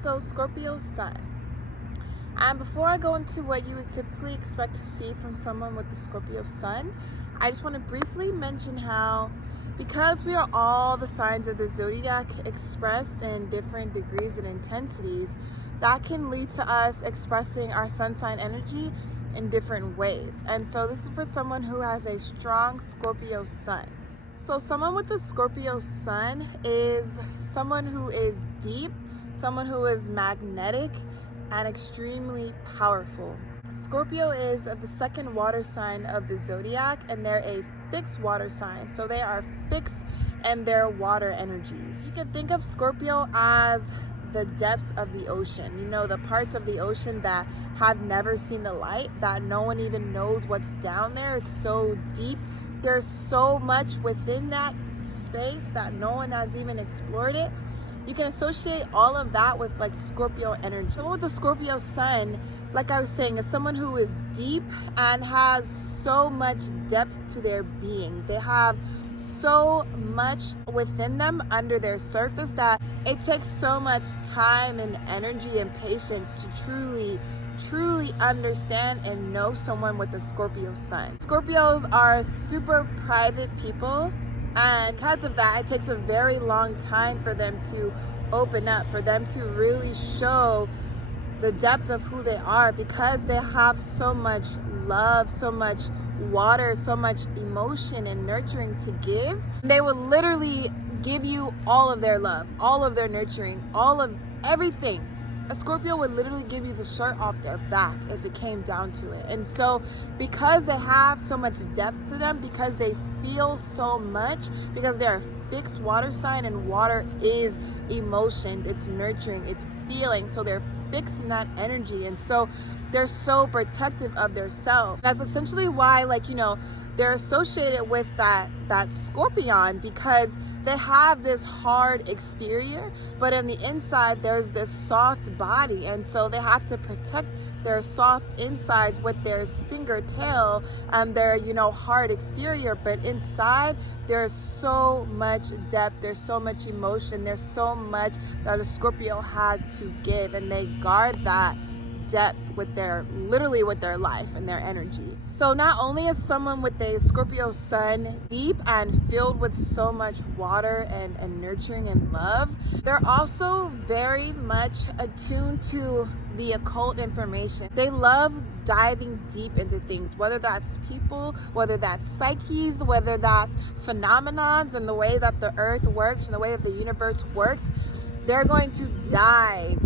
So Scorpio Sun. And before I go into what you would typically expect to see from someone with the Scorpio Sun, I just want to briefly mention how, because we are all the signs of the zodiac expressed in different degrees and intensities, that can lead to us expressing our sun sign energy in different ways. And so this is for someone who has a strong Scorpio Sun. So someone with the Scorpio Sun is someone who is deep, someone who is magnetic, and extremely powerful. Scorpio is the second water sign of the zodiac, and they're a fixed water sign. So they are fixed in their water energies. You can think of Scorpio as the depths of the ocean. You know, the parts of the ocean that have never seen the light, that no one even knows what's down there. It's so deep. There's so much within that space that no one has even explored it. You can associate all of that with like Scorpio energy. Someone with the Scorpio Sun, like I was saying, is someone who is deep and has so much depth to their being. They have so much within them under their surface that it takes so much time and energy and patience to truly understand and know someone with the Scorpio Sun. Scorpios are super private people, and because of that, it takes a very long time for them to open up, for them to really show the depth of who they are, because they have so much love, so much water, so much emotion and nurturing to give. They will literally give you all of their love, all of their nurturing, all of everything. A Scorpio would literally give you the shirt off their back if it came down to it. And so because they have so much depth to them, because they feel so much, because they're a fixed water sign, and water is emotions, it's nurturing, it's feeling. So they're fixed in that energy. And so they're so protective of themselves. That's essentially why, they're associated with that Scorpion, because they have this hard exterior, but on the inside there's this soft body, and so they have to protect their soft insides with their stinger tail and their hard exterior. But inside there's so much depth, there's so much emotion, there's so much that a Scorpio has to give, and they guard that depth with their life and their energy. So not only is someone with a Scorpio Sun deep and filled with so much water and nurturing and love, they're also very much attuned to the occult information. They love diving deep into things, whether that's people, whether that's psyches, whether that's phenomenons and the way that the earth works and the way that the universe works. They're going to dive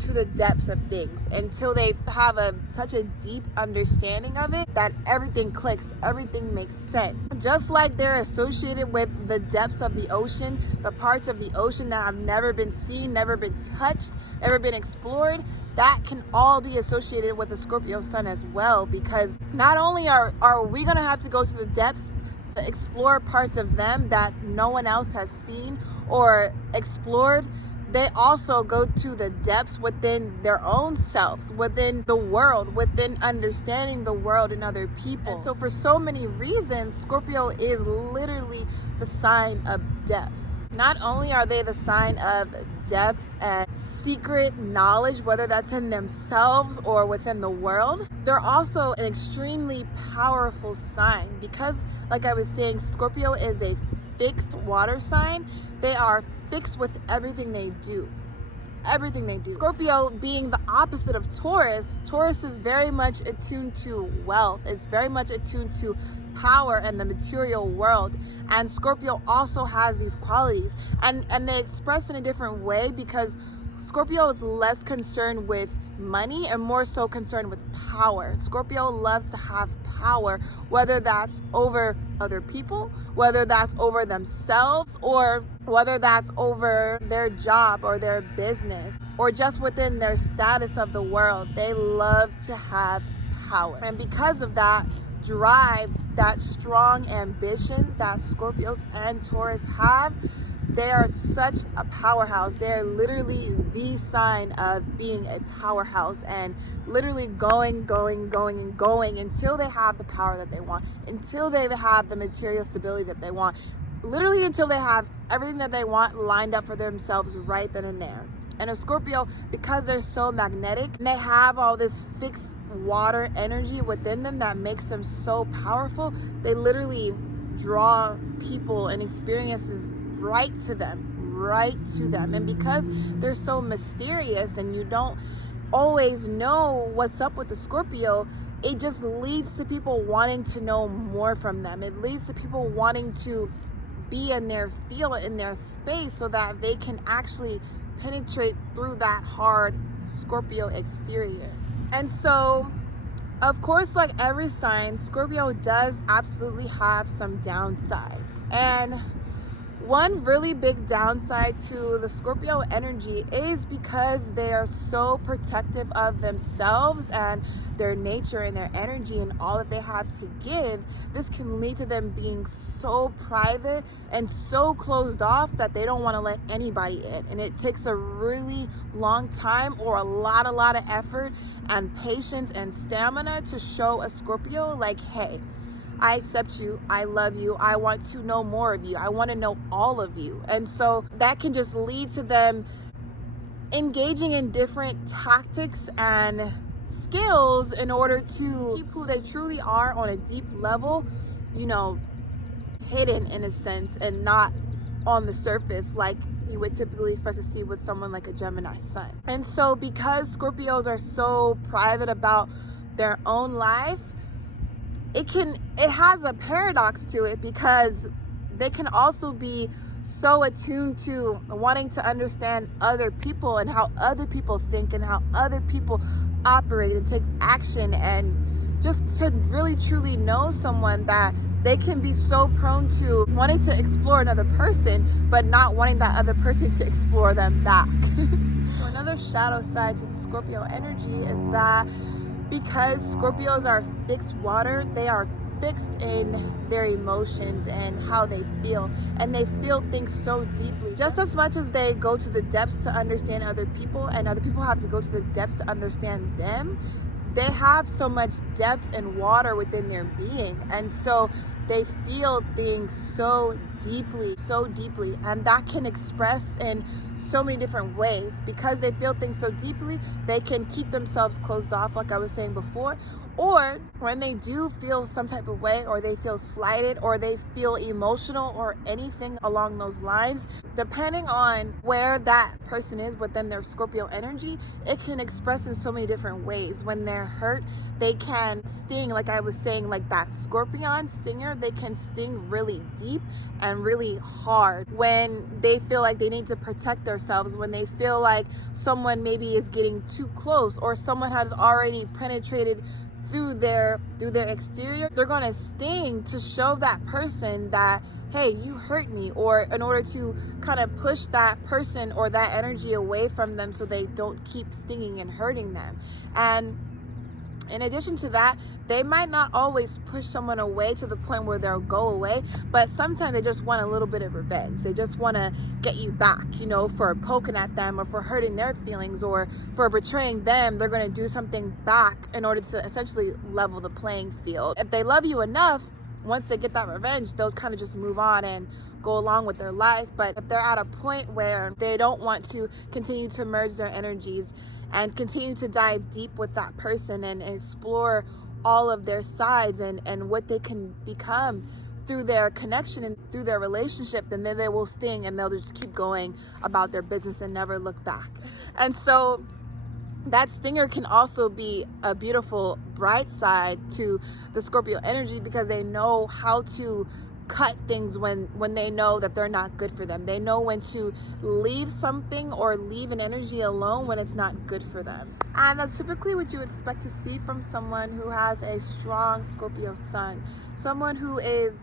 to the depths of things until they have such a deep understanding of it that everything clicks, everything makes sense. Just like they're associated with the depths of the ocean, the parts of the ocean that have never been seen, never been touched, never been explored, that can all be associated with the Scorpio Sun as well, because not only are we gonna have to go to the depths to explore parts of them that no one else has seen or explored, they also go to the depths within their own selves, within the world, within understanding the world and other people. And so for so many reasons, Scorpio is literally the sign of depth. Not only are they the sign of depth and secret knowledge, whether that's in themselves or within the world, they're also an extremely powerful sign, because, like I was saying, Scorpio is a fixed water sign. They are fixed with everything they do. Everything they do. Scorpio being the opposite of Taurus. Taurus is very much attuned to wealth. It's very much attuned to power and the material world. And Scorpio also has these qualities. And they express in a different way, because Scorpio is less concerned with money and more so concerned with power. Scorpio loves to have power, whether that's over other people, whether that's over themselves, or whether that's over their job or their business, or just within their status of the world. They love to have power. And because of that drive, that strong ambition that Scorpios and Taurus have, they are such a powerhouse. They're literally the sign of being a powerhouse, and literally going until they have the power that they want, until they have the material stability that they want, literally until they have everything that they want lined up for themselves right then and there. And a Scorpio, because they're so magnetic, and they have all this fixed water energy within them that makes them so powerful, they literally draw people and experiences right to them. And because they're so mysterious and you don't always know what's up with the Scorpio, it just leads to people wanting to know more from them. It leads to people wanting to be in their field, in their space, so that they can actually penetrate through that hard Scorpio exterior. And so, of course, like every sign, Scorpio does absolutely have some downsides. And one really big downside to the Scorpio energy is because they are so protective of themselves and their nature and their energy and all that they have to give. This can lead to them being so private and so closed off that they don't want to let anybody in. And it takes a really long time or a lot of effort and patience and stamina to show a Scorpio like, hey, I accept you, I love you, I want to know more of you, I want to know all of you. And so that can just lead to them engaging in different tactics and skills in order to keep who they truly are on a deep level, you know, hidden in a sense and not on the surface like you would typically expect to see with someone like a Gemini sun. And so because Scorpios are so private about their own life, it has a paradox to it, because they can also be so attuned to wanting to understand other people and how other people think and how other people operate and take action, and just to really truly know someone, that they can be so prone to wanting to explore another person but not wanting that other person to explore them back. So another shadow side to the Scorpio energy is that because Scorpios are fixed water, they are fixed in their emotions and how they feel, and they feel things so deeply. Just as much as they go to the depths to understand other people, and other people have to go to the depths to understand them, they have so much depth and water within their being, and so they feel things so deeply, and that can express in so many different ways. Because they feel things so deeply, they can keep themselves closed off, like I was saying before, or when they do feel some type of way, or they feel slighted, or they feel emotional, or anything along those lines, depending on where that person is within their Scorpio energy, it can express in so many different ways. When they're hurt, they can sting, like I was saying, like that scorpion stinger, they can sting really deep and really hard. When they feel like they need to protect themselves, when they feel like someone maybe is getting too close, or someone has already penetrated through their exterior, they're going to sting to show that person that, hey, you hurt me, or in order to kind of push that person or that energy away from them so they don't keep stinging and hurting them. And in addition to that, they might not always push someone away to the point where they'll go away, but sometimes they just want a little bit of revenge. They just want to get you back, you know, for poking at them, or for hurting their feelings, or for betraying them. They're going to do something back in order to essentially level the playing field. If they love you enough, once they get that revenge, they'll kind of just move on and go along with their life. But if they're at a point where they don't want to continue to merge their energies and continue to dive deep with that person and explore all of their sides and what they can become through their connection and through their relationship, then they will sting, and they'll just keep going about their business and never look back. And so that stinger can also be a beautiful bright side to the Scorpio energy, because they know how to cut things when they know that they're not good for them. They know when to leave something or leave an energy alone when it's not good for them. And that's typically what you would expect to see from someone who has a strong Scorpio sun. Someone who is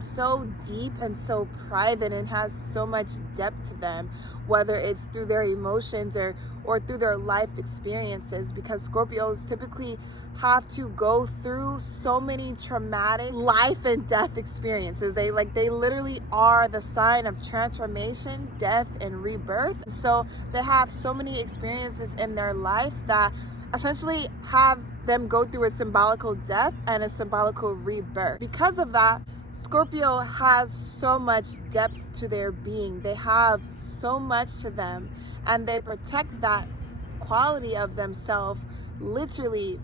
so deep and so private and has so much depth to them, whether it's through their emotions or through their life experiences, because Scorpios typically have to go through so many traumatic life and death experiences. They literally are the sign of transformation, death, and rebirth. So they have so many experiences in their life that essentially have them go through a symbolical death and a symbolical rebirth. Because of that, Scorpio has so much depth to their being. They have so much to them, and they protect that quality of themselves literally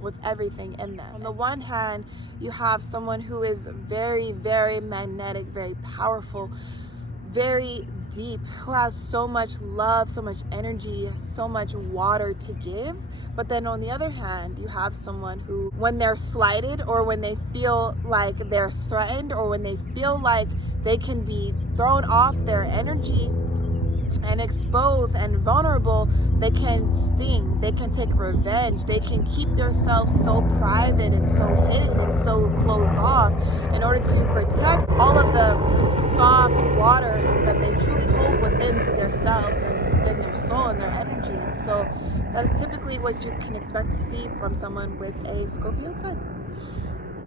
with everything in them. On the one hand, you have someone who is very, very magnetic, very powerful, very deep, who has so much love, so much energy, so much water to give. But then on the other hand, you have someone who, when they're slighted, or when they feel like they're threatened, or when they feel like they can be thrown off their energy and exposed and vulnerable, they can sting, they can take revenge, they can keep themselves so private and so hidden and so closed off in order to protect all of the soft water that they truly hold within themselves and within their soul and their energy. And so that is typically what you can expect to see from someone with a Scorpio sun.